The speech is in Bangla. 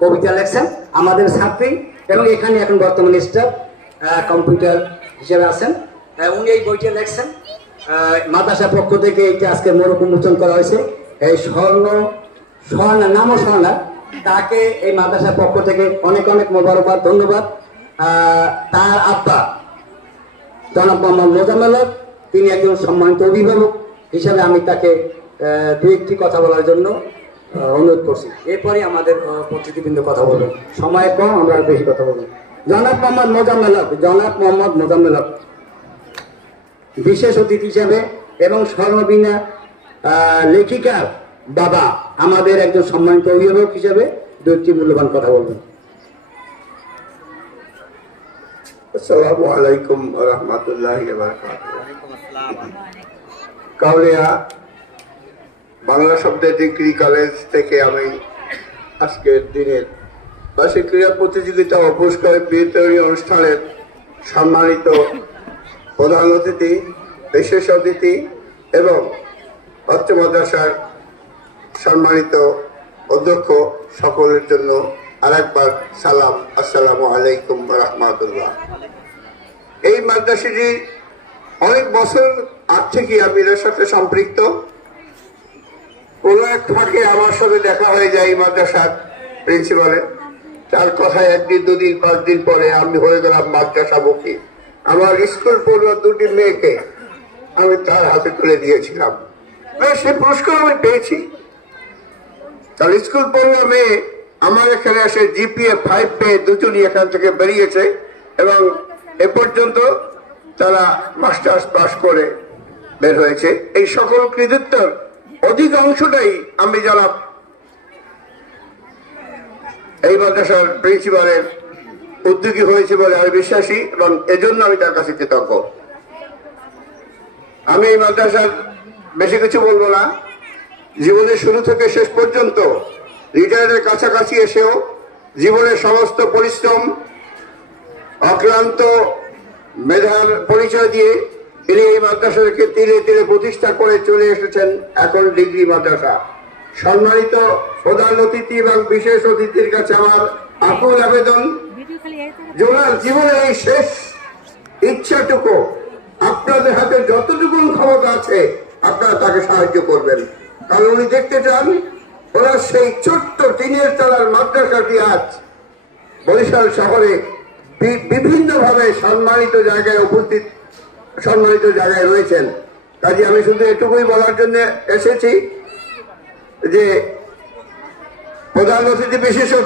কবিতা লেখছেন আমাদের ছাত্রী এবং এখানে এখন বর্তমানে স্টাফ কম্পিউটার হিসেবে আছেন। উনি এই বইটা লেখছেন। মাদ্রাসা পক্ষ থেকে এইটা আজকে মোড়ক উন্মোচন করা হয়েছে। এই স্বর্ণ, স্বর্ণা নাম স্বর্ণা। তাকে এই মাদ্রাসার পক্ষ থেকে অনেক অনেক মোবারকবাদ, ধন্যবাদ। তার আব্বা, জনাব মোহাম্মদ মোজাম্মেল তিনি একজন সম্মানিত অভিভাবক হিসাবে আমি তাকে দু একটি কথা বলার জন্য অনুরোধ করছি। এরপরে আমাদের প্রতিনিধিবৃন্দ কথা বলবেন। সময় কম আমরা বেশি কথা বলব জনাব মোহাম্মদ মোজাম্মেল হক জনাব মোহাম্মদ মোজাম্মেল হক। বিশেষ অতিথি হিসাবে এবং আহ, লেখিকার বাবা আমাদের একজন সম্মানিত অভিভাবক হিসাবে দু একটি মূল্যবান কথা বলবেন। আসসালামু আলাইকুম রহমতুল্লাহ কাউলিয়া বাংলা শব্দের ডিগ্রি কলেজ থেকে আমি আজকের দিনের বার্ষিক ক্রীড়া প্রতিযোগিতা ও পুরস্কারের বিতরণী অনুষ্ঠানের সম্মানিত প্রধান অতিথি, বিশেষ অতিথি এবং অর্থ মাদ্রাসার সম্মানিত অধ্যক্ষ সকলের জন্য আরেকবার সালাম, আসসালামু আলাইকুম রহমতুল্লাহ। এই মাদ্রাসাটি অনেক বছর আগ থেকে আমি এর সাথে সম্পৃক্ত। কোনো এক ফাঁকে আমার সাথে দেখা হয়ে যায় মাদ্রাসার প্রিন্সিপালের তার কথায় একদিন, দুদিন, পাঁচ দিন পরে আমি হয়ে গেলাম মাদ্রাসা মুখী আমার স্কুল পড়ুয়া দুটি মেয়েকে আমি তার হাতে তুলে দিয়েছিলাম। সে পুরস্কার আমি পেয়েছি। তার স্কুল পড়ুয়া মেয়ে আমার এখানে এসে জিপিএ ফাইভ পেয়ে দুজনই এখান থেকে বেরিয়েছে এবং এ পর্যন্ত তারা মাস্টার্স পাস করে বের হয়েছে। এই সকল কৃতিত্বর অধিক অংশটাই আমি জানাব। এই মাদ্রাসার প্রিন্সিপালের উদ্যোগী হয়েছে বলে আমি বিশ্বাসী এবং এজন্য আমি তার কাছে কৃতজ্ঞ। আমি এই মাদ্রাসার বেশি কিছু বলব না। জীবনের শুরু থেকে শেষ পর্যন্ত রিটায়ারের কাছাকাছি এসেও জীবনের সমস্ত পরিশ্রম, অক্লান্ত মেধার পরিচয় দিয়ে তিনি এই মাদ্রাসাকে তীরে তীরে প্রতিষ্ঠা করে চলে এসেছেন এখন ডিগ্রি মাদ্রাসা। সম্মানিত প্রধান অতিথি এবং বিশেষ অতিথির কাছে আমার আকুল আবেদন। জোনার জীবনের এই শেষ ইচ্ছাটুকু আপনাদের হাতে যতটুকু ক্ষমতা আছে, আপনারা তাকে সাহায্য করবেন। কারণ উনি দেখতে চান ওরা সেই ছোট্ট টিনের তলার মাদ্রাসাটি আজ বরিশাল শহরে বিভিন্নভাবে সম্মানিত জায়গায় উপস্থিত। সম্মানিত জায়গায় রয়েছেন। কাজে আমি শুধু এটুকুই বলার জন্য এসেছি যে প্রধান অতিথি বিশেষ